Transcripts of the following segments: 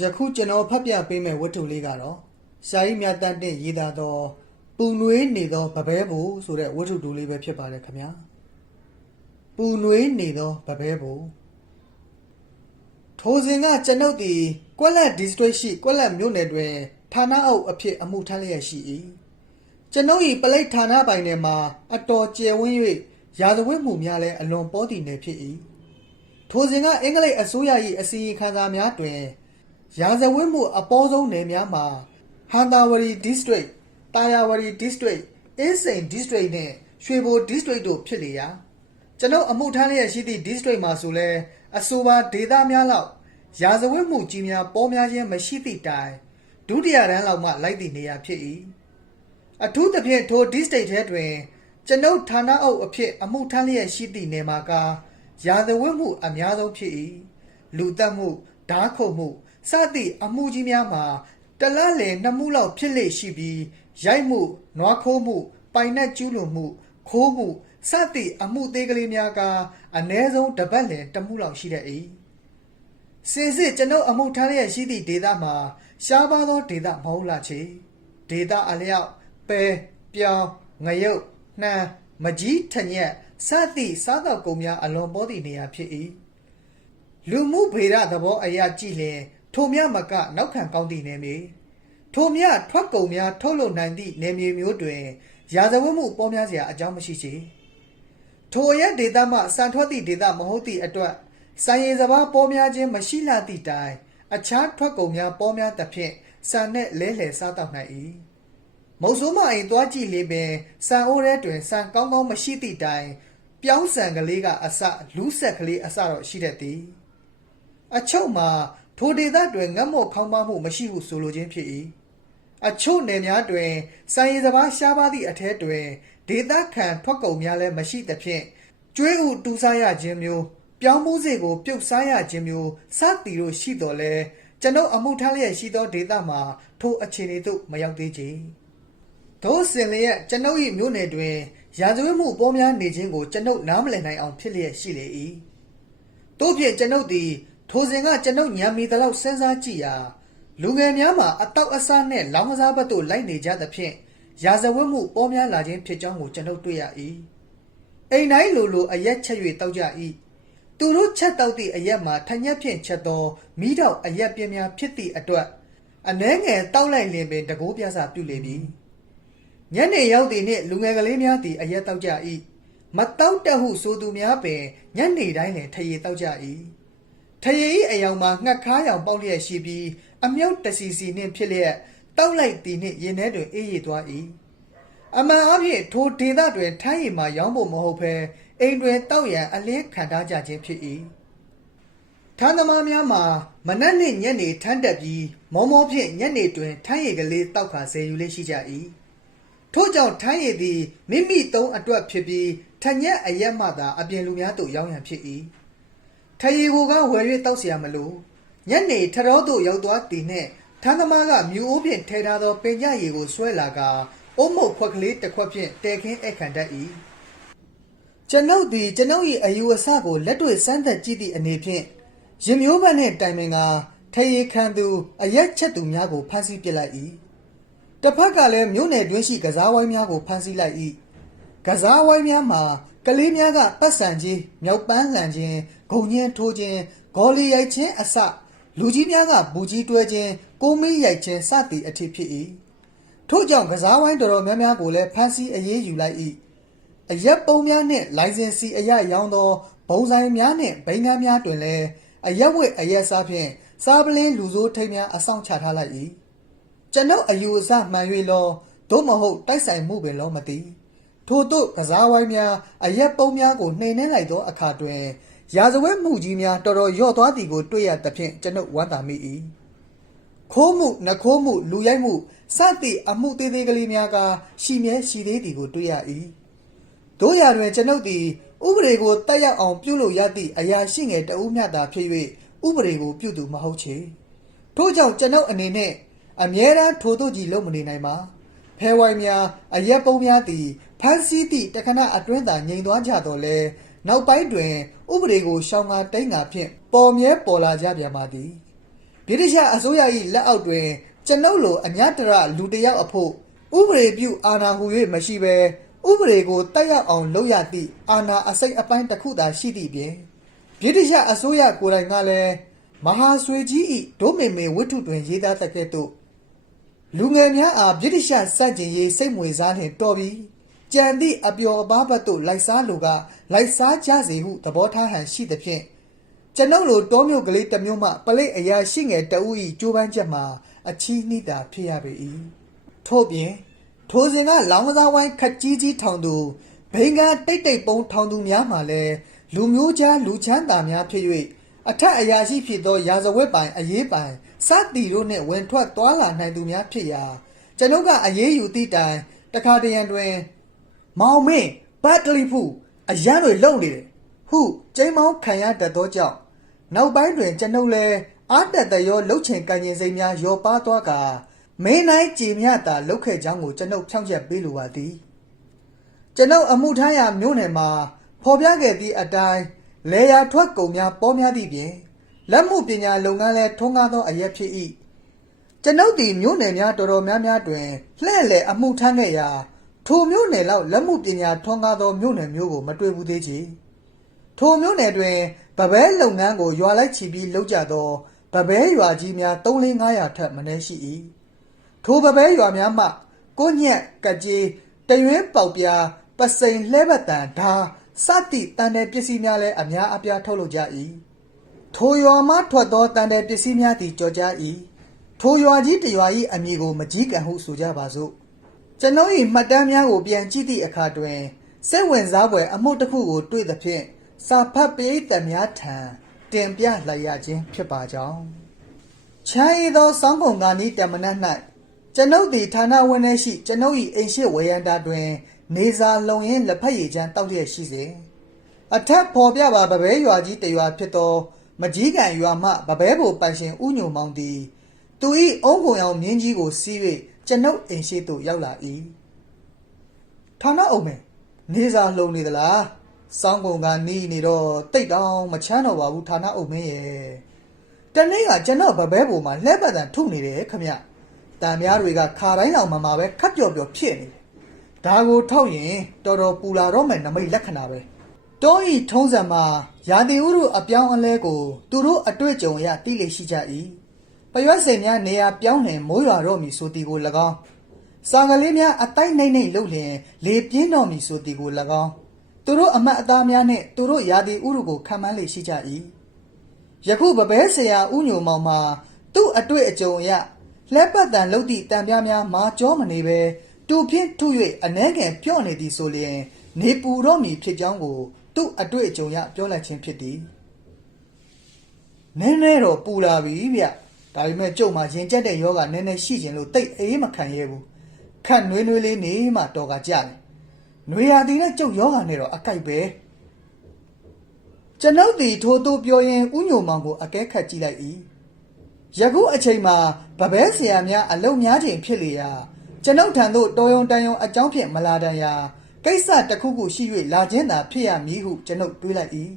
ယခုကျွန်တော်ဖတ်ပြပေးမယ့်ဝတ္ထုလေးကတော့စာရေးမြတ်တတ်တဲ့ရေးသားသောပူနွေးနေသောဗပဲဘူဆိုတဲ့ဝတ္ထုတူလေးပဲဖြစ်ပါတယ်ခင်ဗျာပူနွေးနေသောဗပဲဘူထိုစဉ်ကကျွန်ုပ်သည်ကွက်လက် district ရှိကွက်လက်မြို့နယ်တွင်ဌာနအုပ်အဖြစ်အမှုထမ်းလျက်ရှိ၏ကျွန်ုပ်၏ပလိတ်ဌာနပိုင်နယ်မှာအတော်ကျယ်ဝန်း၍ရာဇဝတ်မှုများလည်းအလွန်ပေါ်တည်နေဖြစ်၏ထိုစဉ်ကအင်္ဂလိပ်အစိုးရ၏အစီရင်ခံစာများတွင် ရာဇဝတ်မှုအပေါ်ဆုံးနယ်များမှာဟန်တာဝရီ district တာယာဝရီ district အင်းစိန် district နဲ့ရွှေဘို district တို့ဖြစ်လေရာကျွန်ုပ်အမှုထမ်းလျက်ရှိသည့် district မှာဆိုလဲအဆိုပါဒေသများလောက်ရာဇဝတ်မှုကြီးများပေါ်များခြင်းမရှိသည့်တိုင်ဒုတိယတန်းလောက်မှလိုက်သည့်နေရာဖြစ်၏အထူးသဖြင့်ထို district ထဲတွင်ကျွန်ုပ်ဌာနအုပ်အဖြစ်အမှုထမ်းလျက်ရှိသည့်နေမှာကရာဇဝတ်မှုအများဆုံးဖြစ်၏လူတက်မှုဓားခုတ်မှု စသည့်အမှုကြီးများမှာတလလည်နှစ်မှုလောက်ဖြစ်လေရှိပြီးရိုက်မှုနွားခိုးမှု ပိုင်နက်ကျူးလွန်မှု ခိုးမှုစသည့်အမှုသေးကလေးများကအ ਨੇ ဆုံးတစ်ပတ်လည်တစ်မှုလောက်ရှိတတ်၏စင်စစ်ကျွန်ုပ်အမှုထမ်းလျက်ရှိသည့်ဒေသမှာရှားပါသောဒေသမဟုတ်လားချေဒေသအလျောက်ပဲပြောင်းငရုတ်နှမ်းမကြီးထညက်စသည့်စားသောက်ကုန်များအလွန်ပေါ်သည့်နေရာဖြစ်၏လူမှုဗေဒသဘောအရာကြည့်လျင် ထိုမြမကနောက်ခံကောင်းသည့်နေမည်ထိုမြထွက်ကုန်များထုတ်လုပ်နိုင်သည့်နေမြေမျိုးတွင်ရာဇဝတ်မှုပေါ်များစရာအကြောင်းမရှိချေထိုအရက်ဒေသမှစံထွက်သည့်ဒေသမဟုတ်သည့်အတွက်စံရည်စဘာပေါ်များခြင်းမရှိလှသည့်တိုင်အခြားထွက်ကုန်များပေါ်များသဖြင့်စံနှင့်လဲလှယ်စားတောက်နိုင်၏မုတ်ဆိုးမအိမ်သွားကြည့်လေပင်စံအိုးထဲတွင်စံကောင်းကောင်းမရှိသည့်တိုင်ပြောင်းစံကလေးကအစလူးဆက်ကလေးအစတော့ရှိတတ်သည်အချုပ်မှာ ထိုဒေသတွင်ငတ်မော့ခေါင်းပါမှုမရှိဟုဆိုလိုခြင်းဖြစ်၏အချုပ်နယ်များတွင်စိုင်ရည်စဘာရှားပါသည့်အထက်တွင်ဒေသခံထွက်ကုန်များလည်းမရှိသဖြင့်ကျွေးဥတူစားရခြင်းမျိုးပြောင်းမှုစေကိုပြုတ်စားရခြင်းမျိုးစသည်တို့ရှိတော်လဲကျွန်ုပ်အမှုထားလျက်ရှိသောဒေသမှာထိုအခြေအနေသို့မရောက်သေးချေသို့စင်လျက်ကျွန်ုပ်၏မြို့နယ်တွင်ရာဇဝတ်မှုပေါ်များနေခြင်းကိုကျွန်ုပ်နားမလည်နိုင်အောင်ဖြစ်လျက်ရှိလေ၏တို့ဖြင့်ကျွန်ုပ်သည် ထိုစဉ်ကကျွန်ုပ်ညံမီသလောက်စဉ်းစားကြည့်ရာလူငယ်များမှာအတောက်အဆနှင့်လောင်းကစားဘက်သို့လိုက်နေကြသဖြင့်ရာဇဝတ်မှုပေါ်များလာခြင်းဖြစ်ကြောင်းကိုကျွန်ုပ်တွေ့ရ၏အိမ်တိုင်းလိုလိုအရက်ချက်၍တောက်ကြ၏သူတို့ချက်တောက်သည့်အရက်မှာထညက်ဖြင့်ချက်သောမိတော့အရက်ပြင်းများဖြစ်သည့်အတွက်အနှဲငယ်တောက်လိုက်လင်ပင်တကိုးပြားစာပြုလေပြီညနေရောက်သည့်နှင့်လူငယ်ကလေးများသည်အရက်တောက်ကြ၏မတောက်တတ်ဟုဆိုသူများပင်ညနေတိုင်းလည်းထရေတောက်ကြ၏ ထရေ၏အယောင်မှာငှက်ခါရောင်ပေါက်လျက်ရှိပြီးအမြောက်တစီစီနှင့်ဖြစ်လျက်တောက်လိုက်သည်နှင့်ရင်ထဲတွင်အေးရသွား၏အမှန်အဖြစ်ထိုဒေသတွင်ထိုင်းရည်မှာရောင်းဖို့မဟုတ်ဘဲအိမ်တွင်တောက်ရန်အလင်းခံထားကြခြင်းဖြစ်၏ထန်းသမားများမှာမနက်နှင့်ညနေထန်းတက်ပြီးမောမောဖြင့်ညနေတွင်ထိုင်းရည်ကလေးတောက်ခါဆယ်ယူလေးရှိကြ၏ထို့ကြောင့်ထိုင်းရည်သည်မိမိသုံးအတွက်ဖြစ်ပြီးထညက်အရက်မှသာအပြင်လူများသို့ရောင်းရန်ဖြစ်၏ ထရီဟိုကဝယ်၍တောက်เสียမလို့ညနေထရောသို့ရောက်သွားသည်နှင့်ထန်းသမားကမြူအိုးဖြင့်ထဲထားသောပင်ကြရည်ကိုဆွဲလာကအုံမုတ်ခွက်ကလေးတစ်ခွက်ဖြင့်တဲခင်းအခန့်တတ်၏ကျွန်ုပ်သည်ကျွန်ုပ်၏အယူအဆကိုလက်တွေ့စမ်းသပ်ကြည့်သည့်အနေဖြင့်ရင်မျိုးဘက်နှင့်တိုင်ပင်ကထရီခံသူအရက်ချက်သူများကိုဖမ်းဆီးပစ်လိုက်၏တစ်ဖက်ကလည်းမြို့နယ်တွင်းရှိကစားဝိုင်းများကိုဖမ်းဆီးလိုက်၏ ကစားဝိုင်းများမှာကလေးများကပတ်စံကြီးမြောက်ပန်းလှန်ခြင်းဂုံညင်းထိုးခြင်းဂေါ်လီရိုက်ခြင်းအစလူကြီးများကဘူကြီးတွဲခြင်းကိုမီးရိုက်ခြင်းစသည်အထိဖြစ်၏ထို့ကြောင့်ကစားဝိုင်းတော်တော်များများကိုလည်းဖမ်းဆီးအရေးယူလိုက်၏အရက်ပုံများနှင့်လိုင်စင်စီအရရောင်းသောဘုံဆိုင်များနှင့်ဘိန်းကားများတွင်လည်းအရက်ဝတ်အရက်စားဖြင့်စားပလင်းလူစိုးထိမ်းများအဆောင်ချထားလိုက်၏ကျွန်ုပ်အယူအဆမှန်၍လောသို့မဟုတ်တိုက်ဆိုင်မှုပင်လောမသိ ထို့သို့ကစားဝိုင်းများအရက်ပုံများကိုနှိမ်နှင်းလိုက်သောအခါတွင်ရာဇဝတ်မှုကြီးများတော်တော်ရော့သွားသည်ကိုတွေ့ရသဖြင့်ကျွန်ုပ်ဝမ်းသာမိ၏ခိုးမှုနှခိုးမှုလူရိုက်မှုစသည့်အမှုသေးသေးကလေးများကရှိမြဲရှိသေးသည်ကိုတွေ့ရ၏တို့ရာတွင်ကျွန်ုပ်သည်ဥပဒေကိုတက်ရောက်အောင်ပြုလုပ်ရသည့်အရာရှိငယ်တဦးမျှသာဖြစ်၍ဥပဒေကိုပြုသူမဟုတ်ချေထို့ကြောင့်ကျွန်ုပ်အနေနဲ့အမြဲတမ်းထိုတို့ကြီးလုံမနေနိုင်ပါဖဲဝိုင်းများအရက်ပုံးများသည် ဖမ်းဆီးသည့်တခဏအတွင်းသာငြိမ်သွားကြတော့လဲနောက်ပိုင်းတွင်ဥပဒေကိုရှောင်ငါတိန်ငါဖြင့်ပေါ်မြဲပေါ်လာကြပြန်ပါသည်ဒဗြိတိရှအစိုးရ၏လက်အောက်တွင် ကျွန်ုပ်လိုအညတရလူတစ်ယောက်အဖို့ဥပဒေပြုအာဏာဟူ၍မရှိဘဲဥပဒေကိုတက်ရောက်အောင်လုပ်ရသည့်အာဏာအစိတ်အပိုင်းတစ်ခုသာရှိသည့်ပြင်ဗြိတိရှအစိုးရကိုယ်တိုင်ကလည်းမဟာဆွေကြီး၏ဒိုမေမေဝတ္ထုတွင်ရေးသားတဲ့ကဲ့သို့လူငယ်များအားဗြိတိရှစန့်ကျင်ရေးစိတ်မွေစားနှင့်တော်ပြီး ကြံသည့်အပျော်အပါးဘက်သို့လိုက်စားလိုကလိုက်စားကြစေဟုသဘောထားဟန်ရှိသဖြင့်ကျွန်ုပ်လိုတောမြို့ကလေးတစ်မျိုးမှပလိတ်အရာရှိငယ်တဦး၏ကြိုးပမ်းချက်မှာအချီးနှီးတာဖြစ်ရပေ၏ထို့ပြင်ထိုစဉ်ကလောင်းကစားဝိုင်းခက်ကြီးကြီးထောင်သူဘိန်းကားတိတ်တိတ်ပုံးထောင်သူများမှလည်းလူမျိုးကြားလူချမ်းသာများဖြစ်၍အထက်အရာရှိဖြစ်သောရာဇဝတ်ပိုင်အရေးပိုင်စသည်တို့နှင့်ဝင်ထွက်သွားလာနိုင်သူများဖြစ်ရာကျွန်ုပ်ကအရေးယူသည့်တိုင်တခါတရံတွင် မောင်မင်းဘတ်ကလီဖူအရန်တွေလုံနေတယ်ဟုကျိမ်းမောင်းခံရတတ်သောကြောင့်နောက်ပိုင်းတွင်ကျွန်ုပ်လည်းအာတက်တရောလှုပ်ချင်ကန်ရင်စိမ်းများရောပါသွားကာမင်းနိုင်ကြည်မြတာလှုပ်ခဲ့ကြောင်းကိုကျွန်ုပ်ဖြောင့်ချက်ပေးလိုပါသည်ကျွန်ုပ်အမှုထမ်းရာမြို့နယ်မှာဖော်ပြခဲ့သည့်အတိုင်းလေယာထွက်ကုန်များပေါ်များသည့်ပြင်လက်မှုပညာလုပ်ငန်းလည်းထုံးကားသောအရက်ဖြစ်၏ကျွန်ုပ်သည်မြို့နယ်များတော်တော်များများတွင်လှည့်လည်အမှုထမ်းခဲ့ရာ ထိုမြို့နယ်လောက်လက်မှုပညာထွန်းကားသောမြို့နယ်မျိုးကိုမတွေ့ဘူးသေးချေထိုမြို့နယ်တွင်ဗပဲလုပ်ငန်းကိုရွာလိုက်ချီပြီးလုပ်ကြသောဗပဲရွာကြီးများ3-500ထက်မနည်းရှိ၏ထိုဗပဲရွာများမှကိုညက်ကကြေးတရွင်းပေါက်ပြားပစိန်လှဲပတ်တန်ဓာစသည့်တန်တဲ့ပစ္စည်းများလည်းအများအပြားထုတ်လုပ်ကြ၏ထိုရွာမှထွက်သောတန်တဲ့ပစ္စည်းများသည်ကြော်ကြား၏ထိုရွာကြီးတစ်ရွာ၏အမည်ကိုမကြီးကန်ဟုဆိုကြပါစို့ ကျွန်ုပ်၏မှတ်တမ်းများကိုပြန်ကြည့်သည့်အခါတွင်စိတ်ဝင်စားဖွယ်အမှုတစ်ခုကိုတွေ့သဖြင့်စာဖတ်ပရိသတ်များထံတင်ပြလိုက်ရခြင်းဖြစ်ပါကြောင်းချမ်းရည်သောစောင်းကုန်ကာနီးတမနတ်၌ကျွန်ုပ်သည်ဌာနဝင်ထဲရှိကျွန်ုပ်၏အိမ်ရှိဝေယန္တာတွင် နေစာလုံရင်းလက်ဖက်ရည်ချမ်းတောက်လျက်ရှိစဉ်အထက်ဖော်ပြပါဗပဲရွာကြီးတစ်ရွာဖြစ်သော မကြီးကန်ရွာမှဗပဲဘိုပိုင်ရှင်ဥညုံမောင်သည် သူ၏အုံးခွန်အောင်မြင်းကြီးကိုစီး၍ ကျွန်ုပ်အိမ်ရှိသို့ရောက်လာ၏ဌာနအုံမယ်နေစာလုံနေသလားစောင်းကုန်ကနီးနေတော့တိတ်တောင်မချမ်းတော့ပါဘူးဌာနအုံမင်းရဲ့တနေ့ကကျွန်တော်ဗပဲဘိုမှာလှက်ပတ်တန်ထုနေတယ်ခမတန်များတွေကခါတိုင်းအောင်မှမှာပဲခပ်ပျော်ပျော်ဖြစ်နေတယ်ဒါကိုထောက်ရင်တော်တော်ပူလာတော့မယ်နမိတ်လက္ခဏာပဲတောဤထုံးစံမှာရာသီဥတုအပြောင်းအလဲကို သူတို့အတွေ့အကြုံအရသိလေရှိကြ၏ ပရွက်စင်များနေရာပြောင်းလင်မိုးရွာတော့မည်ဆိုသည်ကို၎င်းစာကလေးများအတိုက်နှိမ့်နှိမ့်လှုပ်လျင်လေပြင်းတော်မည်ဆိုသည်ကို၎င်းသူတို့အမတ်အသားများနှင့်သူတို့ရာသီဥတုကိုခံမှန်းလေရှိကြ၏ယခုပပဲဆရာဥညိုမောင်မှာသူ့အတွေ့အကြုံအရလက်ပတ်တန်လှုပ်သည့်တံပြားများမာကြောမနေပဲတူဖြင့်ထု၍အနှဲငယ်ပြော့နေသည်ဆိုလျင်နေပူတော့မည်ဖြစ်ကြောင်းကို သူ့အတွေ့အကြုံရပြောလိုက်ခြင်းဖြစ်သည်နည်းနည်းတော့ပူလာပြီဗျ ဒါပေမဲ့ကျုပ်မှာရင်ကျက်တဲ့ယောဂနည်းနည်းရှိခြင်းလို့တိတ်အေးမခံရဘူးခတ်နွေးနွေးလေးနေမှတော်ကကြတယ်နွေရာသီနဲ့ကျုပ်ယောဂနဲ့တော့အကိုက်ပဲကျွန်ုပ်ဒီထိုးထိုးပြောရင်ဥညိုမောင်ကိုအကဲခတ်ကြည့်လိုက်၏ယခုအချိန်မှာဗပဲဆရာများအလုံများချိန်ဖြစ်လေရာကျွန်ုပ်ထံသို့တော်ယုံတန်ယုံအကြောင်းဖြင့်မလာတန်ရာကိစ္စတစ်ခုခုရှိ၍လာခြင်းသာဖြစ်ရမည်ဟုကျွန်ုပ်တွေးလိုက်၏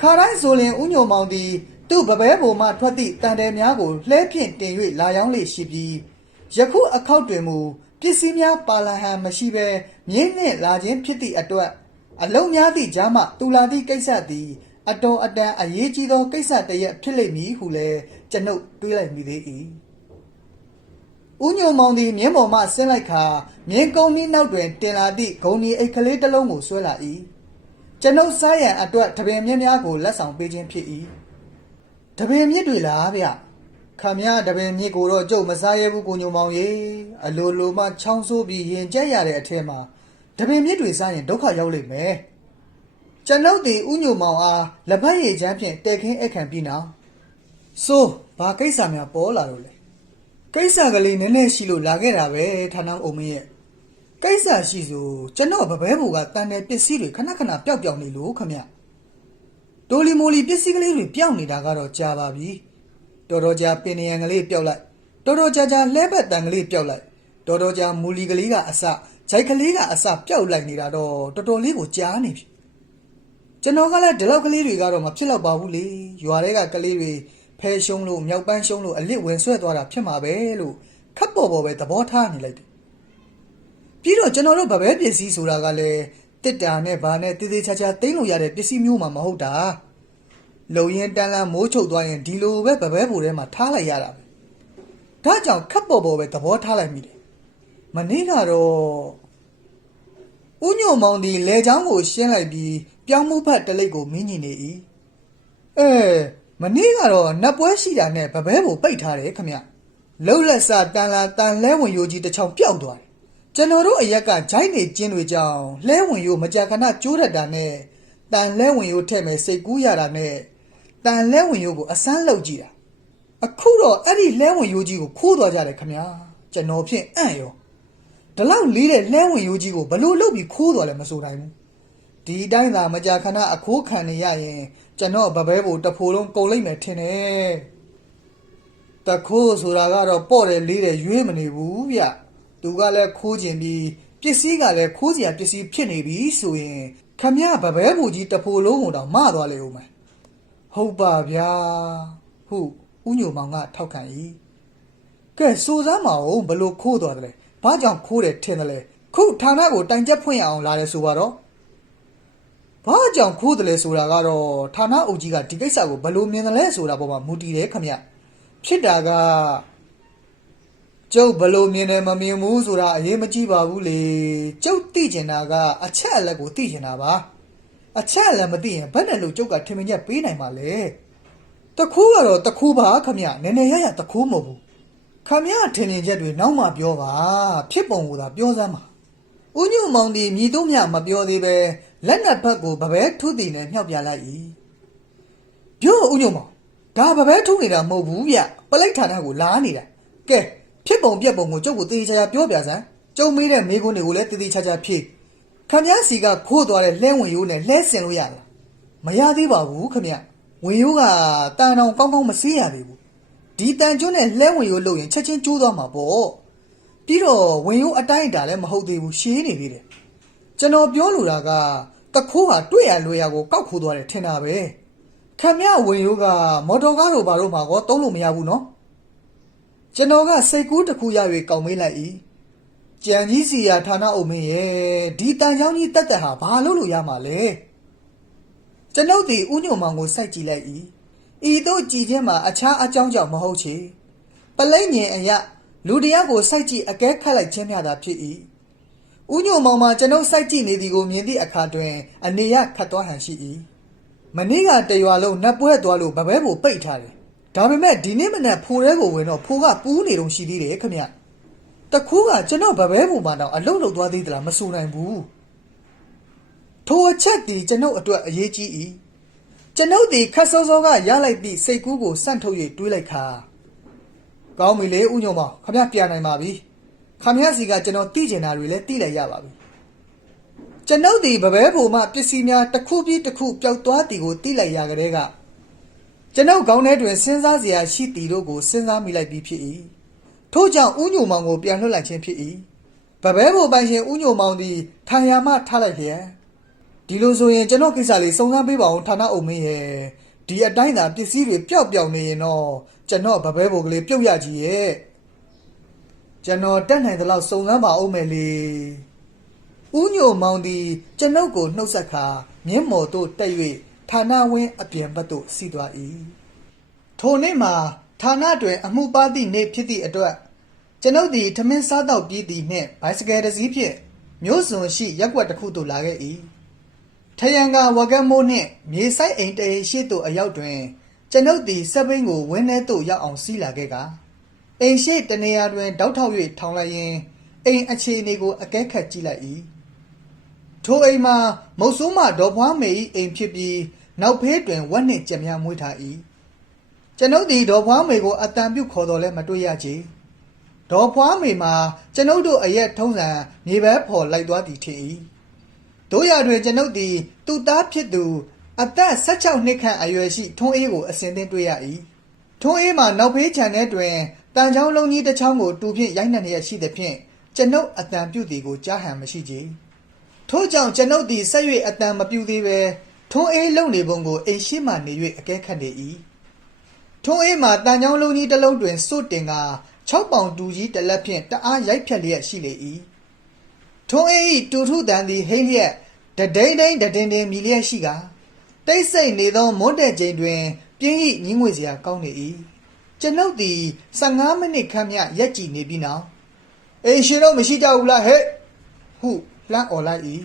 ခါတိုင်းဆိုလျင်ဥညိုမောင်သည် သူ့ဗပဲဘုံမှထွက်သည့်တန်တယ်များကိုလှဲဖြင့်တင်၍လာရောက်လေရှိပြီးယခုအခောက်တွင်မူပစ္စည်းများပါလာဟန်မရှိဘဲမြင်းနှင့်လာခြင်းဖြစ်သည့်အတွက်အလုံးများသည့်ကြားမှတူလာသည့်ကိစ္စသည် အတော်အတန်အရေးကြီးသောကိစ္စတစ်ရပ်ဖြစ်လိမ့်မည်ဟုလည်းကျွန်ုပ်တွေးလိုက်မိသေး၏ဦးညုံမောင်သည်မြင်းပေါ်မှဆင်းလိုက်ခါမြင်းကုန်းဤနောက်တွင်တင်လာသည့်ဂုံဒီအိတ်ကလေးတစ်လုံးကိုဆွဲလာ၏ကျွန်ုပ်စားရန်အတွက်တပင်မြင်းများကိုလက်ဆောင်ပေးခြင်းဖြစ်၏ တပင်မြစ်တွေလားဗျခမရတပင်မြစ်ကိုတော့ကြုတ်မစားရဘူးကိုညုံမောင်ရေအလိုလိုမှချောင်းဆိုးပြီးရင်ကျက်ရတဲ့အထက်မှာတပင်မြစ်တွေစားရင်ဒုက္ခရောက်လိမ့်မယ်ကျွန်ုပ်သည်ဥညုံမောင်အားလက်ဖက်ရည်ချမ်းဖြင့်တဲခင်းအခန့်ပြီးနောက်ဆိုဘာကိစ္စများပေါ်လာတော့လဲကိစ္စကလေးနည်းနည်းရှိလို့လာခဲ့တာပဲဌာနအုံမင်းရဲ့ကိစ္စရှိဆိုကျွန်တော်ဗပဲဘူကတန်တဲ့ပစ္စည်းတွေခဏခဏပျောက်ပျောက်နေလို့ခမ ဒိုလီမိုလီပစ္စည်းကလေးတွေပျောက်နေတာကတော့ကြာပါပြီတော်တော်ကြာပင်နရန်ကလေးပျောက်လိုက်တော်တော်ကြာကြာလှဲဘက်တန်ကလေးပျောက်လိုက်တော်တော်ကြာမူလီကလေးကအစဂျိုက်ကလေးကအစပျောက်လိုက်နေတာတော့တော်တော်လေးကိုကြားနေပြီကျွန်တော်ကလည်းဒီလောက်ကလေးတွေကတော့မဖြစ်တော့ပါဘူးလေရွာထဲကကလေးတွေဖဲရှုံးလို့မြောက်ပန်းရှုံးလို့အလစ်ဝင်ဆွဲသွားတာဖြစ်မှာပဲလို့ခပ်ပေါ်ပေါ်ပဲသဘောထားနေလိုက်တယ်ပြီးတော့ကျွန်တော်တို့ဗပဲပစ္စည်းဆိုတာကလည်း တစ်တာနဲ့ဘာနဲ့တည်တည်ချာချာသိမ့်လို့ရတဲ့ပစ္စည်းမျိုးမှမဟုတ်တာလုံရင်တန်းလန်းမိုးချုပ်သွားရင်ဒီလိုပဲဗပဲပိုထဲမှာထားလိုက်ရတာပဲဒါကြောင့်ခပ်ပေါ်ပေါ်ပဲသဘောထားလိုက်မိတယ်မနေ့ကတော့ဦးညိုမောင်ဒီလေချောင်းကိုရှင်းလိုက်ပြီးပြောင်းမှုဖတ်တလိပ်ကိုမင်းညီနေ၏အဲမနေ့ကတော့နတ်ပွဲရှိတာနဲ့ဗပဲကိုပိတ်ထားတယ်ခမလှုပ်လက်စာတန်လာတန်လဲဝင်ယိုကြီးတစ်ချောင်းပျောက်သွားတယ် ကျွန်တော်တို့အရက်ကဂျိုင်းနေကျင်းတွေကြောင့်လဲဝင်ယိုမကြာခဏကျိုးရတာနဲ့တန်လဲဝင်ယိုထဲ့မဲ့စိတ်ကူးရတာနဲ့တန်လဲဝင်ယိုကိုအစမ်းလှုပ်ကြည့်တာအခုတော့အဲ့ဒီလဲဝင်ယိုကြီးကိုခိုးသွားကြတယ်ခမကျွန်တော်ဖြင့်အံ့ရောဒီလောက်လေးတဲ့လဲဝင်ယိုကြီးကိုဘလို့လှုပ်ပြီးခိုးသွားလဲမဆိုနိုင်ဘူးဒီအတိုင်းသာမကြာခဏအခိုးခံနေရရင်ကျွန်တော်ဗပဲဘိုတဖိုးလုံးကုန်လိုက်မယ်ထင်တယ်တခိုးဆိုတာကတော့ပေါ့တယ်လေးတယ်ရွေးမနေဘူးဗျ သူကလည်းခိုးကျင်ပြီးပစ္စည်းကလည်းခိုးစရာပစ္စည်းဖြစ်နေပြီဆိုရင်ခမရဗပဲဘိုကြီးတဖိုးလုံးကိုတော့မသွားလေဦးမယ်ဟုတ်ပါဗျာဟုဥညိုမောင်ကထောက်ခံ၏ကဲစိုးစမ်းမအောင်ဘလို့ခိုးသွားတယ်လဲဘာကြောင့်ခိုးတယ်ထင်တယ်လဲခုဌာနကိုတိုင်ချက်ဖွင့်ရအောင်လာတယ်ဆိုပါတော့ဘာကြောင့်ခိုးတယ်လဲဆိုတာကတော့ဌာနအုပ်ကြီးကဒီကိစ္စကိုဘယ်လိုမြင်တယ်လဲဆိုတာပေါ်မှာမူတည်တယ်ခမဖြစ်တာက ကျုပ်ဘယ်လိုမြင်တယ်မမြင်ဘူးဆိုတာအရေးမကြီးပါဘူးလေကျုပ်သိကျင်တာကအချက်အလက်ကိုသိကျင်တာပါအချက်အလက်မသိရင်ဘယ်နဲ့လို့ကျုပ်ကထင်မြင်ချက်ပေးနိုင်မှာလဲတခိုးကတော့တခိုးပါခမနည်းနည်းရရတခိုးမဟုတ်ဘူးခမထင်မြင်ချက်တွေနောက်မှပြောပါဖြစ်ပုံကိုသာပြောစမ်းပါဦးညုမောင်ဒီမြည်တို့မြမပြောသေးပဲလက်နက်ဘက်ကိုဗပဲထုတည်နဲ့မြှောက်ပြလိုက်၏ပြောဦးညုမောင်ဒါဗပဲထုနေတာမဟုတ်ဘူးဗျပလိုက်ဌာနကိုလာနေတာကဲ ဖြစ်ပုံပြက်ပုံကိုကျုပ်ကိုတေးချာချာပြောပြစမ်းကျုံမေးတဲ့မေးခွန်းတွေကိုလည်းတေးသေးချာချာဖြေခမည်းစီကခိုးသွားတဲ့လဲဝင်ရိုးနဲ့လဲဆင်လို့ရလားမရသေးပါဘူးခမည်းဝင်ရိုးကတန်အောင်ကောင်းကောင်းမစေးရသေးဘူးဒီတန်ကျွန်းနဲ့လဲဝင်ရိုးလို့ရင်ချက်ချင်းကျိုးသွားမှာပေါ့ပြီးတော့ဝင်ရိုးအတိုင်းအတာလည်းမဟုတ်သေးဘူးရှင်းနေသေးတယ်ကျွန်တော်ပြောလိုတာကတခိုးဟာတွေ့ရလွယ်ရကိုကောက်ခိုးသွားတယ်ထင်တာပဲခံမြဝင်ရိုးကမော်တော်ကားတို့ဘာလို့မှာကောတုံးလို့မရဘူးနော် ကျွန်တော်ကစိတ်ကူးတစ်ခုရ၍ကောက်မေးလိုက်၏ကြံကြီးစီယာဌာနအုပ်မင်းရဲ့ဒီတန်ချောင်းကြီးတက်တက်ဟာဘာလို့လို့ရမှာလဲကျွန်ုပ်ဒီဥညုံမောင်ကိုစိုက်ကြည့်လိုက်၏ဤတို့ကြည်ခြင်းမှာအခြားအကြောင်းကြောင့်မဟုတ်ချေပလိမ့်ငင်အရာလူတယောက်ကိုစိုက်ကြည့်အကဲခတ်လိုက်ခြင်းများသာဖြစ်၏။ဦးညိုမောင်မှာကျွန်ုပ်စိုက်ကြည့်နေသည်ကိုမြင်သည့်အခါတွင် အနေရခတ်သွားဟန်ရှိ၏။မနေ့ကတရွာလုံးနတ်ပွဲသွားလို့ဗပဲကိုပိတ်ထားတယ်။ ဒါပေမဲ့ဒီနေ့မနက်ဖိုးရဲကိုဝင်တော့ဖိုးကပူးနေတော့ရှိသေးတယ်ခမရ။တခိုးကကျွန်တော်ဗပဲပုံမှာတော့အလုတ်လုတ်သွားသေးသလားမဆိုနိုင်ဘူး။ထိုအချက်ဒီကျွန်ုပ်အတွက်အရေးကြီး၏။ကျွန်ုပ်ဒီခတ်စောစောကရလိုက်သည့်စိတ်ကူးကိုစန့်ထုတ်၍တွေးလိုက်ခါ။ကောင်းပြီလေဥညုံမောင်ခမရပြန်နိုင်ပါပြီခမရစီကကျွန်တော်သိကျင်တာတွေလည်းသိလိုက်ရပါပြီကျွန်ုပ်ဒီဗပဲဘုံမှပစ္စည်းများတစ်ခုပြီးတစ်ခုပျောက်သွားသည်ကိုသိလိုက်ရကြတဲ့က ကျွန်ုပ်ခေါင်းထဲတွင်စဉ်းစားစရာရှိသည်တို့ကိုစဉ်းစားမိလိုက်ပြီးဖြစ်၏ထို့ကြောင့်ဥညုံမောင်ကိုပြန်လွှတ်လိုက်ခြင်းဖြစ်၏ဗပဲဘုံပိုင်ရှင်ဥညုံမောင်သည်ထိုင်ရာမှထားလိုက်လျက်ဒီလိုဆိုရင်ကျွန်တော်ကိစ္စလေးစုံစမ်းပေးပါဦးဌာနအုပ်မင်းရဲ့ဒီအတိုင်းသာပစ္စည်းတွေပျောက်ပျောက်နေရင်တော့ကျွန်တော်ဗပဲဘုံကလေးပြုတ်ရကြီးရဲ့ကျွန်တော်တက်နိုင်သလောက်စုံစမ်းပါဦးမယ်လေဥညိုမောင်သည်ကျွန်ုပ်ကိုနှုတ်ဆက်ခါမြင်းမော်တို့တက်၍ ဌာနဝင်းအပြင်ဘက်သို့စီးသွား၏ထိုနေ့မှာဌာနတွင်အမှုပါသည့်နေ့ဖြစ်သည့်အတွက်ကျွန်ုပ်သည်ထမင်းစားတော့ပြီးသည်နှင့်ဘိုက်စကယ်တစ်စီးဖြင့်မြို့စွန်ရှိရက်ွက်တစ်ခုသို့လာခဲ့၏ထယံကဝကမိုးနှင့်မြေဆိုင်အိမ်တရေရှိသို့အရောက်တွင် ကျွန်ုပ်သည်စက်ဘိန်းကိုဝင်းထဲသို့ရောက်အောင်စီးလာခဲ့ကာအိမ်ရှိတနေရာတွင်တောက်ထောက်၍ထောင်လိုက်ရင်အိမ်အခြေအနေကိုအကဲခတ်ကြည့်လိုက်၏ထိုအိမ်မှာမုတ်ဆိုးမဒေါ်ဖွားမေ၏အိမ်ဖြစ်ပြီး နောက်ဖေးတွင်ဝက်နှင့်ကြက်များမွေးထား၏ကျွန်ုပ်သည်ဒေါ်ဖွားမေကိုအတန်ပြုတ်ခေါ်တော်လဲမတွေ့ရချေဒေါ်ဖွားမေမှာကျွန်ုပ်တို့အရက်ထုံးစံမြေပဲဖော်လိုက်သွားသည်ထင်၏တို့ရတွင်ကျွန်ုပ်သည်သူ့သားဖြစ်သူအသက်16နှစ်ခန့်အရွယ်ရှိထွန်းအေးကိုအစဉ်သင်းတွေ့ရ၏ထွန်းအေးမှာနောက်ဖေးခြံထဲတွင်တန်ချောင်းလုံးကြီးတစ်ချောင်းကိုတူဖြင့်ရိုက်နှက်နေရရှိသဖြင့်ကျွန်ုပ်အတန်ပြုတ်သည်ကိုကြားဟန်မရှိကြထို့ကြောင့်ကျွန်ုပ်သည်ဆက်၍အတန်မပြူသေးပဲ ထွန်းအေးလုံနေပုံကိုအိမ်ရှိမှနေ၍အကဲခတ်နေ၏ထုံးအေးမှာတန်ချောင်းလုံးကြီးတစ်လုံးတွင်စွတ်တင်က6ပေါင်တူကြီးတစ်လက်ဖြင့်တအားရိုက်ဖြတ်လျက်ရှိလေ၏ထုံးအေး၏တူထုတန်သည်ဟိမ့်လျက်တဒိန်ဒိန်တဒင်ဒင်မြည်လျက်ရှိကတိတ်ဆိတ်နေသောမွန်းတဲ့ချိန်တွင်ပြင်း၏ညင်းငွေစရာကောင်းနေ၏ကျွန်ုပ်သည်15မိနစ်ခန့်မြရက်ကြည့်နေပြီးနောက်အေးရှင်တို့မရှိကြဘူးလားဟဲ့ဟုလှမ်းអော်လိုက်၏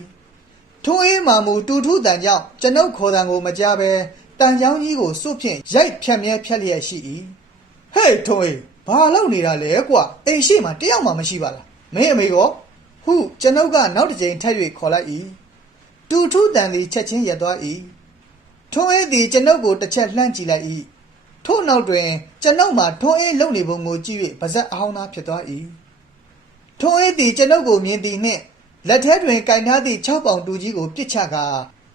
ထုံးအေးမှာမူတူထုတန်ကြောင့်ကျွန်ုပ်ခေါ်တန်ကိုမကြားဘဲတန်ချောင်းကြီးကိုစွတ်ဖြင့်ရိုက်ဖြတ်မြဲဖြတ်လျက်ရှိ၏ဟေးထုံးအေးဘာလုပ်နေတာလဲကွာအိမ်ရှိမှတယောက်မှမရှိပါလားမင်းအမေကောဟုကျွန်ုပ်ကနောက်တစ်ကြိမ်ထပ်၍ခေါ်လိုက်၏တူထုတန်သည်ချက်ချင်းရက်သွား၏ထုံးအေးသည်ကျွန်ုပ်ကိုတစ်ချက်လှမ်းကြည့်လိုက်၏ထို့နောက်တွင် ကျွန်ုပ်မှထုံးအေးလုံနေပုံကိုကြည့်၍ပါဇက်အဟောင်းသားဖြစ်သွား၏ထုံးအေးသည်ကျွန်ုပ်ကိုမြင်သည်နှင့် လက်ထဲတွင်ကင်ထားသည့်6ပေါင်တူကြီးကိုပြစ်ချကာ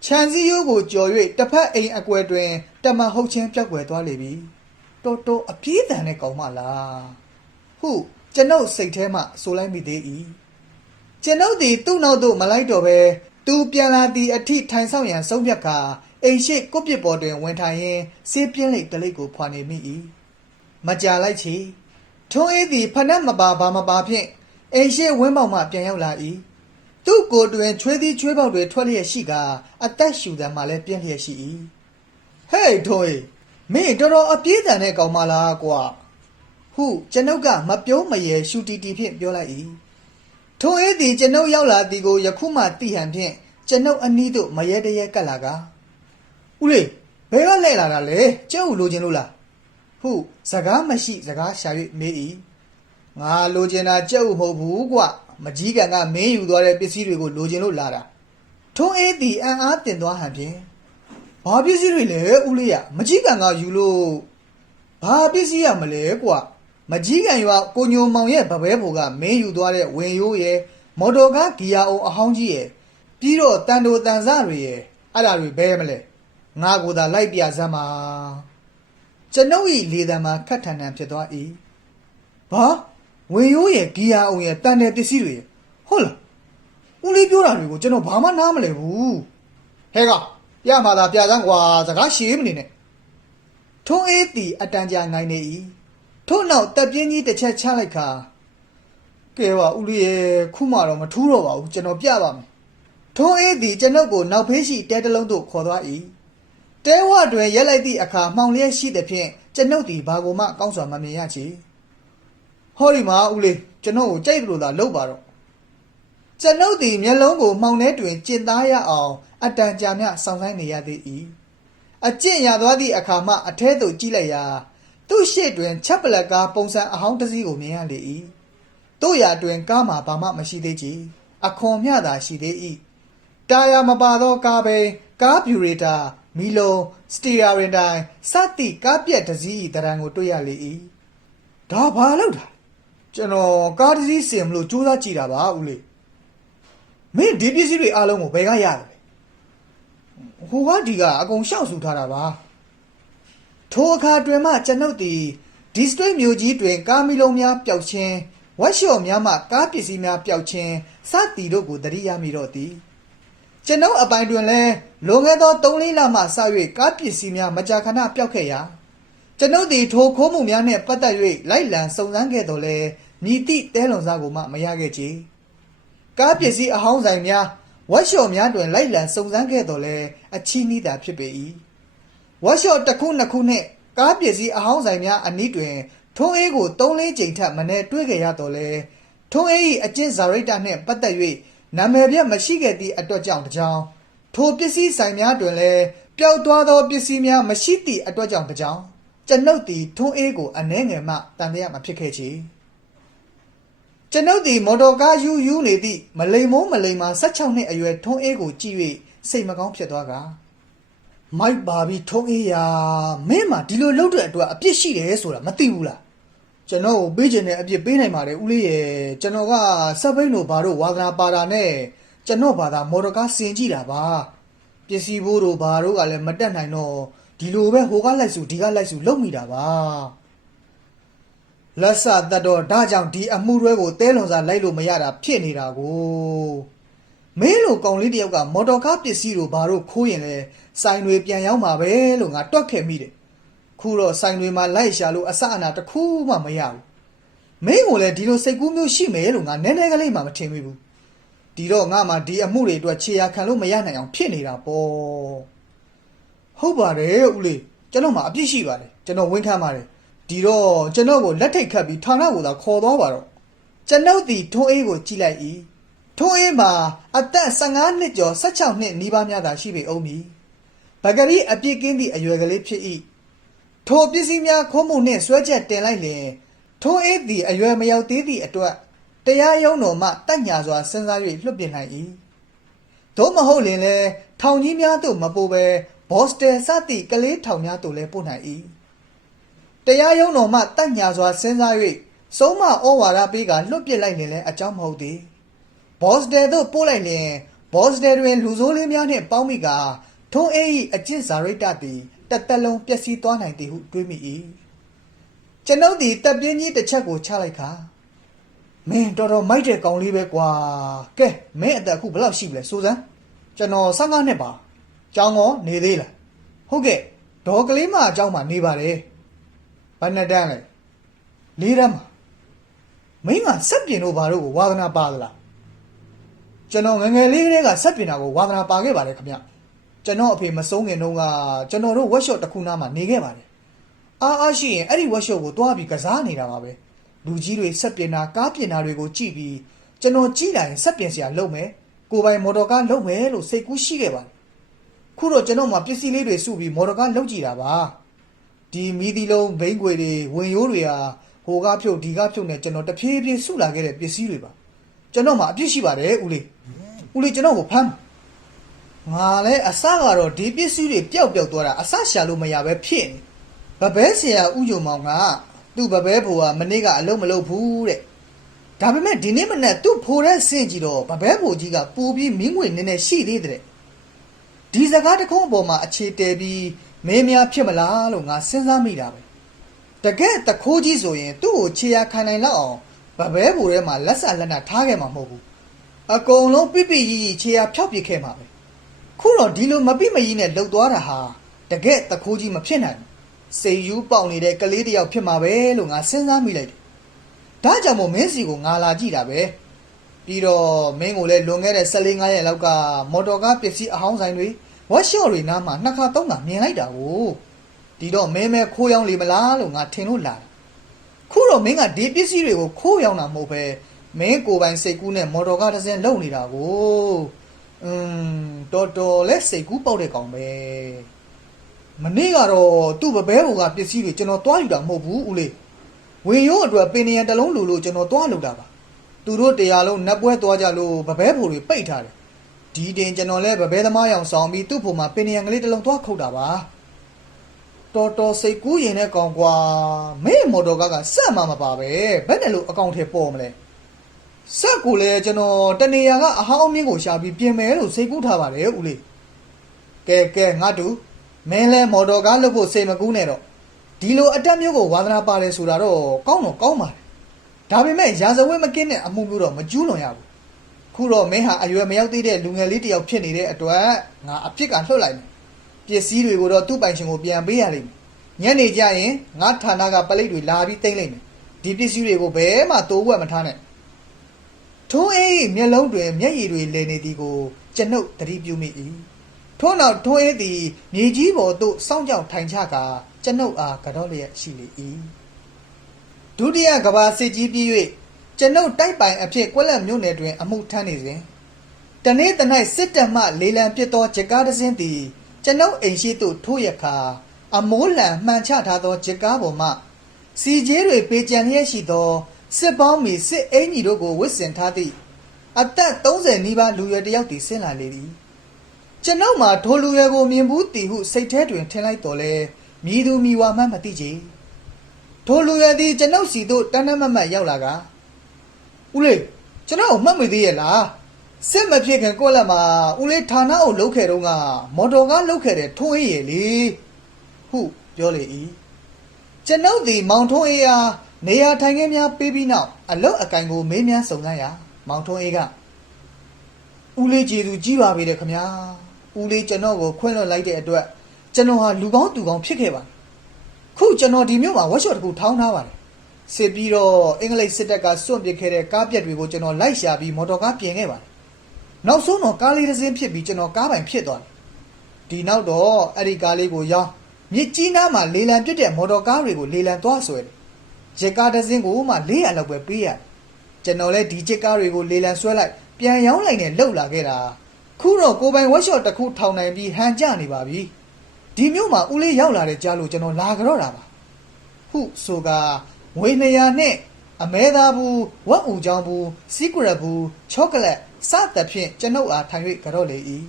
ခြံစည်းရိုးကိုကြော်၍တစ်ဖက်အိမ်အကွယ်တွင်တမန်ဟုတ်ချင်းပြောက်ွယ်သွားလေပြီတော်တော်အပြေးတန်တဲ့ကောင်မလားဟုကျွန်ုပ်စိတ်ထဲမှဆိုလိုက်မိသေး၏ကျွန်ုပ်သည်သူ့နောက်သို့မလိုက်တော့ဘဲသူပြန်လာသည့်အထိထိုင်ဆောင်ရန်ဆုံးဖြတ်ကာအိမ်ရှိကိုပြစ်ပေါ်တွင်ဝင်ထိုင်ရင်းစေးပြင်းလိတ်တလိတ်ကိုဖွာနေမိ၏မကြာလိုက်ချေထုံးအေးသည်ဖနက်မပါဘာမပါဖြင့်အိမ်ရှိဝင်းပေါက်မှပြန်ရောက်လာ၏ သူ့ကိုယ်တွင်ချွေးသည်ချွေးပေါက်တွေထွက်လျက်ရှိကာအသက်ရှူသံမှလည်းပြင်းလျက်ရှိ၏ဟေးထုံးအေးမင်းတော်တော်အပြေးတန်တဲ့ကောင်မလားကွာဟုကျွန်ုပ်ကမပြုံးမရယ်ရှူတီတီဖြင့်ပြောလိုက်၏ထုံးအေးသည်ကျွန်ုပ်ရောက်လာသည်ကိုယခုမှသိဟန်ဖြင့်ကျွန်ုပ်အနီးသို့မရဲတရဲကပ်လာကာဦးလေးဘယ်ကလဲလာတာလဲကျုပ်လိုချင်လို့လားဟုစကားမရှိစကားရှာ၍မေး၏ငါလိုချင်တာကျုပ်မဟုတ်ဘူးကွ မကြီးကန်ကမင်းယူသွားတဲ့ပစ္စည်းတွေကိုလိုချင်လို့လာတာထုံးအေးသည်အံ့အားတင်သွားဟန်ဖြင့်ဘာပစ္စည်းတွေလဲဦးလေးရမကြီးကန်ကယူလို့ဘာပစ္စည်းရမလဲကွမကြီးကန်ရွာကိုညိုမောင်ရဲ့ဗပဲဘူကမင်းယူသွားတဲ့ဝင်ရိုးရဲ့မော်တော်ကားဂီယာအောင်အဟောင်းကြီးရဲ့ပြီးတော့တန်တိုတန်စတွေရဲ့အဲ့ဒါတွေဘဲမလဲငါကိုယ်သာလိုက်ပြစမ်းပါကျွန်ုပ်ဤလေတံမှာခတ်ထန်ထန်ဖြစ်သွား၏ဘာဝ င်ရိုးရဲ့ဂီယာအောင်ရဲ့တန်တဲ့ပစ္စည်းတွေရဲ့ဟုတ်လားဦးလေးပြောတာတွေကိုကျွန်တော်ဘာမှနားမလည်ဘူးဟဲကပြမှာသာပြစမ်းကွာစကားရှည်မနေနဲ့ထုံးအေးတီအတန်ကြာငိုင်းနေ၏ထို့နောက်တပ်ပြင်းကြီးတစ်ချက်ချလိုက်ခါကဲပါဦးလေးရဲ့ခုမှတော့မထူးတော့ပါဘူးကျွန်တော်ပြပါမယ်ထုံးအေးသည်ကျွန်ုပ်ကိုနောက်ဖေးရှိတဲတလုံးသို့ခေါ်သွား၏တဲဝတွင်ရက်လိုက်သည့်အခါမှောင်လျက်ရှိသဖြင့်ကျွန်ုပ်သည်ဘာကိုမှကောင်းစွာမမြင်ရချေ ဟောဒီမှာဦးလေးကျွန်ုပ်ကိုကြိုက်သလိုသာလုပ်ပါတော့ကျွန်ုပ်သည်မျက်လုံးကိုမှောင်ထဲတွင်ကျင်သားရအောင်အတန်ကြာမြဆောင်းဆိုင်နေရသေး၏အကျင့်ရသွားသည့်အခါမှအထဲသို့ကြည့်လိုက်ရာသူ့ရှေ့တွင်ချက်ပလက်ကားပုံစံအဟောင်းတစ်စီးကိုမြင်ရလေ၏တို့ရာတွင်ကားမှာဘာမှမရှိသေးချေအခွန်မျှသာရှိသေး၏တာယာမပါသောကားပဲကားဗျူရေတာမီလုံစတီယာရင်တိုင်းစသည့်ကားပြက်တစ်စီး၏တရံကိုတွေ့ရလေ၏ဒါဘာလို့တာ ကျွန်တော်ကားတစ်စီးစင်မလို့စူးစမ်းကြည့်တာပါဦးလေးမင်းဒီပစ္စည်းတွေအားလုံးကိုဘယ်ကရတယ်လဲဟိုကဒီကအကုန်ရှောက်ဆူထားတာပါထိုအခါတွင်မှကျွန်ုပ်သည်ဒီစတရိတ်မြို့ကြီးတွင် ကားမီလုံးများပျောက်ခြင်းဝက်ရှော့များမှကားပစ္စည်းများပျောက်ခြင်းစသည်တို့ကိုသတိရမိတော့သည်ကျွန်ုပ်အပိုင်တွင်လည်းလွန်ခဲ့သော3-4လမှစ၍ကားပစ္စည်းများမကြာခဏပျောက်ခဲ့ရာ ကျွန်ုပ်သည်ထိုခိုးမှုများနှင့်ပတ်သက်၍လိုက်လံစုံစမ်းခဲ့တော်လဲမြည်သည့်တဲလွန်စားကိုမှမရခဲ့ချေကားပစ္စည်းအဟောင်းဆိုင်များဝက်ရှော့များတွင်လိုက်လံစုံစမ်းခဲ့တော်လဲအချီးနှီးသာဖြစ်ပေ၏ဝက်ရှော့တစ်ခုနှစ်ခုနှင့်ကားပစ္စည်းအဟောင်းဆိုင်များအနီးတွင်ထုံးအေးကို3-4ကြိမ်ထပ်မနေ့တွေ့ခဲ့ရတော်လဲထုံးအေး၏အကျင့်ဇာရိတ္တနှင့်ပတ်သက်၍နာမည်ပြတ်မရှိခဲ့သည့်အတွက်ကြောင့်တကြောင်ထိုပစ္စည်းဆိုင်များတွင်လည်းပျောက်သွားသောပစ္စည်းများမရှိသည့်အတွက်ကြောင့်တကြောင် ကျွန်ုပ်သည်ထုံးအေးကိုအနှဲငယ်မှတန်တရားမဖြစ်ခဲ့ချေကျွန်ုပ်သည်မော်တော်ကားယူယူနေသည့်မလိမ်မိုးမလိမ်မာ16နှစ်အရွယ်ထုံးအေးကိုကြည့်၍စိတ်မကောင်းဖြစ်သွားကာမိုက်ပါပြီးထုံးအေးရာမင်းမဒီလိုလုပ်တဲ့အတွက်အပြစ်ရှိတယ်ဆိုတာမသိဘူးလားကျွန်တော်ကိုပေးခြင်းနဲ့အပြစ်ပေးနိုင်ပါတယ်ဦးလေးရဲ့ကျွန်တော်ကစက်ဘိန်းတို့ဘာတို့ဝါသနာပါတာနဲ့ကျွန်တော်ဘာသာမော်တော်ကားစင်ကြည့်တာပါပစ္စည်းဘိုးတို့ဘာတို့ကလည်းမတက်နိုင်တော့ ဒီလိုပဲဟိုကလိုက်စုဒီကလိုက်စုလုပ်မိတာပါလက်ဆတတ်တော့ဒါကြောင့်ဒီအမှုရွဲကိုတဲလွန်စားလိုက်လို့မရတာဖြစ်နေတာကိုမင်းလိုကောင်လေးတယောက်ကမော်တော်ကားပစ္စည်းတို့ဘာတို့ခိုးရင်လဲစိုင်တွေပြန်ရောက်မှာပဲလို့ငါတွက်ခဲ့မိတယ်ခုတော့ဆိုင်တွေမှာလိုက်ရှာလို့အစအနာတစ်ခုမှမရဘူးမင်းကလည်းဒီလိုစိတ်ကူးမျိုးရှိမယ်လို့ငါနည်းနည်းကလေးမှမထင်မိဘူးဒီတော့ငါမှဒီအမှုတွေအတွက်ခြေရာခံလို့မရနိုင်အောင်ဖြစ်နေတာပေါ့ ဟုတ်ပါတယ်ဦးလေးကျွန်တော်မှအပြစ်ရှိပါတယ်ကျွန်တော်ဝန်ခံပါတယ်ဒီတော့ကျွန်တော်ကိုလက်ထိတ်ခတ်ပြီးဌာနကိုသာခေါ်သွားပါတော့ကျွန်ုပ်ဒီထုံးအေးကိုကြည့်လိုက်၏ထုံးအေးမှာအသက်15နှစ်ကျော်16နှစ်နီးပါးများသာရှိပေအောင်မည်ဗကရီအပြစ်ကင်းသည့်အရွယ်ကလေးဖြစ်၏ထိုပစ္စည်းများခုံးမှုနှင့်ဆွဲချက်တင်လိုက်လျင်ထုံးအေးသည်အရွယ်မရောက်သေးသည့်အတွက်တရားရုံးတော်မှတက်ညာစွာစဉ်းစား၍လွှတ်ပြင်နိုင်၏သို့မဟုတ်လျင်လည်းထောင်ကြီးများသို့မပို့ဘဲ ဘော့စတယ်စသည့်ကလေးထောင်များသို့လည်းပို့နိုင်၏တရားရုံးတော်မှတက်ညာစွာစဉ်းစား၍ဆုံးမဩဝါဒပေးကလွှတ်ပစ်လိုက်လျင်လည်းအကြောင်းမဟုတ်သည်ဘော့စတယ်သို့ပို့လိုက်လျင်ဘော့စတယ်တွင်လူဆိုးလေးများနှင့်ပေါင်းမိကာထုံးအေး၏အကျင့်ဇာရိတသည်တစ်သက်လုံးပျက်စီးသွားနိုင်သည်ဟုတွေးမိ၏ကျွန်ုပ်သည်တပ်ပြင်းကြီးတစ်ချက်ကိုချလိုက်ခါမင်းတော်တော်မိုက်တဲ့ကောင်လေးပဲကွာကဲမင်းအသက်အခုဘယ်လောက်ရှိပြီလဲစူဇန်ကျွန်တော်15နှစ်ပါ ကျောင်းကောနေသေးလားဟုတ်ကဲ့ဒေါ်ကလေးမအကျောင်းမှာနေပါတယ်ဘယ်နှစ်တန်းလဲလေးတန်းမှာမင်းကစက်ပြင်တို့ဘာတို့ကိုဝါသနာပါသလားကျွန်တော်ငယ်ငယ်လေးကတည်းကဆက်ပြင်တာကိုဝါသနာပါခဲ့ပါတယ်ခင်ဗျကျွန်တော်အဖေမဆုံးခင်တုန်းကကျွန်တော်တို့ workshop တစ်ခုနားမှာနေခဲ့ပါတယ်အားအားရှိရင်အဲ့ဒီ workshop ကိုတွားပြီးကစားနေတာပါပဲလူကြီးတွေဆက်ပြင်တာကားပြင်တာတွေကိုကြည့်ပြီးကျွန်တော်ကြည့်လိုက်ရင်ဆက်ပြင်စရာလုပ်မယ်ကိုယ်ပိုင်မော်တော်ကားလုပ်မယ်လို့စိတ်ကူးရှိခဲ့ပါတယ် ခုတော့ကျွန်တော်မှပစ္စည်းလေးတွေစုပြီးမော်တော်ကားလုပ်ကြည့်တာပါဒီမီဒီလုံးဘိန်းခွေတွေဝင်ရိုးတွေဟာဟိုကားဖြုတ်ဒီကားဖြုတ်နဲ့ကျွန်တော်တဖြည်းဖြည်းစုလာခဲ့တဲ့ပစ္စည်းတွေပါကျွန်တော်မှအပြစ်ရှိပါတယ်ဦးလေးဦးလေးကျွန်တော်ကိုဖမ်းငါလည်းအစကတော့ဒီပစ္စည်းတွေပျောက်ပျောက်သွားတာအစရှာလို့မရပဲဖြစ်နေဘဘဲဆရာဥယုံမောင်ကသူ့ဘဘဲဘိုကမနေ့ကအလုံးမလုံးဘူးတဲ့ဒါပေမဲ့ဒီနေ့မနေ့သူ့ဖိုတဲ့ဆင့်ကြည့်တော့ဘဘဲဘိုကြီးကပူပြီးမင်းငွေနည်းနည်းရှိသေးတဲ့ ဒီစကားတစ်ခုအပေါ်မှာအခြေတည်ပြီးမင်းများဖြစ်မလားလို့ငါစဉ်းစားမိတာပဲတကယ်တခိုးကြီးဆိုရင်သူ့ကိုခြေရခံနိုင်လောက်အောင်ဗဘဲဘူထဲမှာလက်ဆက်လက်နက်ထားခဲ့မှာမဟုတ်ဘူးအကုန်လုံးပြပြကြီးကြီးခြေရဖြောက်ပစ်ခဲ့မှာပဲခုတော့ဒီလိုမပြမကြီးနဲ့လှုပ်သွားတာဟာတကယ်တခိုးကြီးမဖြစ်နိုင်ဘူးစိတ်ယူပေါက်နေတဲ့ကလေးတစ်ယောက်ဖြစ်မှာပဲလို့ငါစဉ်းစားမိလိုက်တယ်ဒါကြောင့်မို့မင်းစီကိုငါလာကြည့်တာပဲ ပြီးတော့မင်းကိုလည်းလွန်ခဲ့တဲ့14 5ရက်လောက်ကမော်တော်ကားပစ္စည်းအဟောင်းဆိုင်တွေဝက်ရှော့တွေနားမှာနှစ်ခါသုံးခါမြင်လိုက်တာကိုဒီတော့မဲမဲခိုးရောင်းလေမလားလို့ငါထင်လို့လာတာခုတော့မင်းကဒီပစ္စည်းတွေကိုခိုးရောင်းတာမဟုတ်ပဲမင်းကိုယ်ပိုင်စိတ်ကူးနဲ့မော်တော်ကားတစ်စင်းလုံနေတာကိုอืมတော်တော်လဲစိတ်ကူးပေါက်တဲ့ကောင်ပဲမနေ့ကတော့သူ့ဘဘဲဘောကပစ္စည်းတွေကျွန်တော်တွားယူတာမဟုတ်ဘူးဦးလေးဝင်ရိုးအတွက်ပင်နရံတစ်လုံးလူလို့ကျွန်တော်တွားလုပ်တာပါ သူတို့တရားလုံးနတ်ပွဲတွားကြလို့ဘဘဲဘောတွေပိတ်ထားတယ်ဒီတင်ကျွန်တော်လဲဘဘဲသမားရောင်ဆောင်ပြီးသူ့ဖို့မှာပင်နရံကလေးတစ်လုံးတွားခုတ်တာပါတော်တော်စိတ်ကူးရင်တဲ့ကောင်ကွာမင်းမော်တော်ကားကစက်မှမပါပဲဘယ်နဲ့လို့အကောင့်ထဲပေါ်မလဲစက်ကိုလည်းကျွန်တော်တနေရာကအဟောင်းမြင့်ကိုရှာပြီးပြင်မယ်လို့စိတ်ကူးထားပါတယ်ဦးလေးကဲကဲငါတူမင်းလဲမော်တော်ကားလုပ်ဖို့စိတ်မကူးနဲ့တော့ဒီလိုအတက်မျိုးကိုဝါသနာပါတယ်ဆိုတာတော့ကောင်းတော့ကောင်းပါတယ် ဒါပေမဲ့ရာဇဝဲမကင်းတဲ့အမှုမျိုးတော့မကျူးလွန်ရဘူးခုတော့မင်းဟာအရွယ်မရောက်သေးတဲ့လူငယ်လေးတစ်ယောက်ဖြစ်နေတဲ့အတွက်ငါအဖြစ်ကလှုပ်လိုက်မယ်ပစ္စည်းတွေကိုတော့သူ့ပိုင်ရှင်ကိုပြန်ပေးရလိမ့်မယ်ညနေကျရင်ငါဌာနကပလိတ်တွေလာပြီးတင်လိုက်မယ်ဒီပစ္စည်းတွေကိုဘယ်မှတိုးဝက်မထားနဲ့ထုံးအေးမျက်လုံးတွင်မျက်ရည်တွေလည်နေသည်ကိုကျွန်ုပ်သတိပြုမိ၏ထို့နောက်ထုံးအေးသည်မြေကြီးပေါ်သို့စောင့်ကြောက်ထိုင်ချကာကျွန်ုပ်အားကတော့လျက်ရှိလေ၏ ဒုတိယကဘာစစ်ကြီးပြီး၍ကျွန်ုပ်တိုက်ပိုင်အဖြစ်ကွက်လက်မြို့နယ်တွင် အမှုထမ်းနေစဉ်တနေ့တ၌စစ်တပ်မှလေလံပစ်သောဂျကားတစ်စင်းသည် ကျွန်ုပ်အိမ်ရှိသို့ထိုးရခါအမိုးလံမှန်ချထားသောဂျကားပေါ်မှစီကျဲတွေပေးကြံလျက်ရှိသောစစ်ပေါင်းမီစစ်အင်ကြီးတို့ကိုဝစ်စင်ထားသည့်အသက်30နီးပါးလူရွယ်တစ်ယောက်သည်ဆင်းလာလေသည်ကျွန်ုပ်မှာထိုလူရွယ်ကိုမြင်ဘူးတည်ဟုစိတ်ထဲတွင်ထင်လိုက်တော်လဲမြည်သူမြည်ဝါမှမသိချေ ထိုလူရွယ်သည်ကျွန်ုပ်စီသို့တန်းတန်းမတ်မတ်ရောက်လာကဦးလေးကျွန်တော်မှတ်မိသေးရဲ့လားစစ်မဖြစ်ခင်ကိုယ့်လက်မှာဦးလေးဌာနအုပ်လုပ်ခဲ့တော့ကမော်တော်ကားလုပ်ခဲ့တဲ့ထုံးအေးရယ်လေဟုပြောလေ၏ကျွန်ုပ်သည်မောင်ထုံးအေးအားနေရာထိုင်ခင်းများပေးပြီးနောက်အလုတ်အကင်ကိုမေးမြန်းစုံစမ်းရာမောင်ထုံးအေးကဦးလေးကျေသူကြီးပါပြီတဲ့ခမညာဦးလေးကျွန်တော်ကိုခွင့်လွှတ်လိုက်တဲ့အတွက်ကျွန်တော်ဟာလူကောင်းသူကောင်းဖြစ်ခဲ့ပါခ ခုကျွန်တော်ဒီမြို့မှာဝက်ရှော့တစ်ခုထောင်းထားပါတယ်စစ်ပြီးတော့အင်္ဂလိပ်စစ်တပ်ကစွန့်ပစ်ခဲ့တဲ့ကားပြက်တွေကိုကျွန်တော်လိုက်ရှာပြီးမော်တော်ကားပြင်ခဲ့ပါတယ်နောက်ဆုံးတော့ကားလေးတစ်စင်းဖြစ်ပြီးကျွန်တော်ကားပိုင်ဖြစ်သွားတယ်ဒီနောက်တော့အဲ့ဒီကားလေးကိုရောင်းမြစ်ကြီးနားမှာလေလံပြစ်တဲ့မော်တော်ကားတွေကိုလေလံသွားဆွဲတယ်ဂျက်ကားတစ်စင်းကိုမှ400လောက်ပဲပေးရတယ်ကျွန်တော်လည်းဒီဂျက်ကားတွေကိုလေလံဆွဲလိုက်ပြန်ရောင်းလိုက်နဲ့လှုပ်လာခဲ့တာခုတော့ကိုယ်ပိုင်ဝက်ရှော့တစ်ခုထောင်နိုင်ပြီးဟန်ကြနေပါပြီ ဒီမြို့မှာဦးလေးရောက်လာတဲ့ကြားလို့ကျွန်တော်လာကြတော့တာပါဟုဆိုကငွေ200နဲ့အမဲသားဘူးဝက်ဦးချောင်းဘူးစီကရက်ဘူးချောကလက်စသဖြင့်ကျွန်ုပ်အားထိုင်၍ကြတော့လေ၏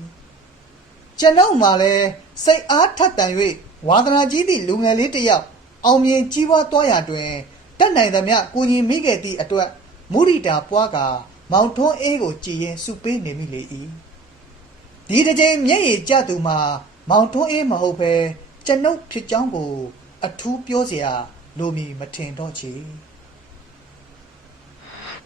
ကျွန်ုပ်မှာလည်းစိတ်အားထက်တန်၍ဝါသနာကြီးသည့်လူငယ်လေးတစ်ယောက်အောင်မြင်ကြီးပွားသွားရာတွင်တက်နိုင်သမျှကိုကြီးမိခဲ့သည့်အတွက်မုရိတာပွားကမောင်ထွန်းအေးကိုကြည်ရင်စုပေးနေမိလေ၏ဒီတစ်ချိန်မျက်ရည်ကျသူမှာ မောင်ထွန်းအေးမဟုတ်ပဲကျွန်ုပ်ဖြစ်ကြောင်းကို အထူးပြောเสียလိုမီမထင်တော့ချေ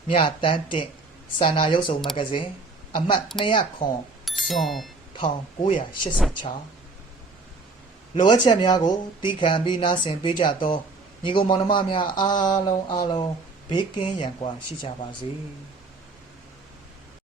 မြတန်းတင့်စာနာရုပ်စုံမဂ္ဂဇင်းအမှတ်200ခွန်ဇွန်1986လိုအပ်ချက်များကိုတီးခံပြီးနားဆင်ပေးကြသောညီကိုမောင်နှမများအားလုံးအားလုံးဘေးကင်းရန်ကွာရှိကြပါစေ။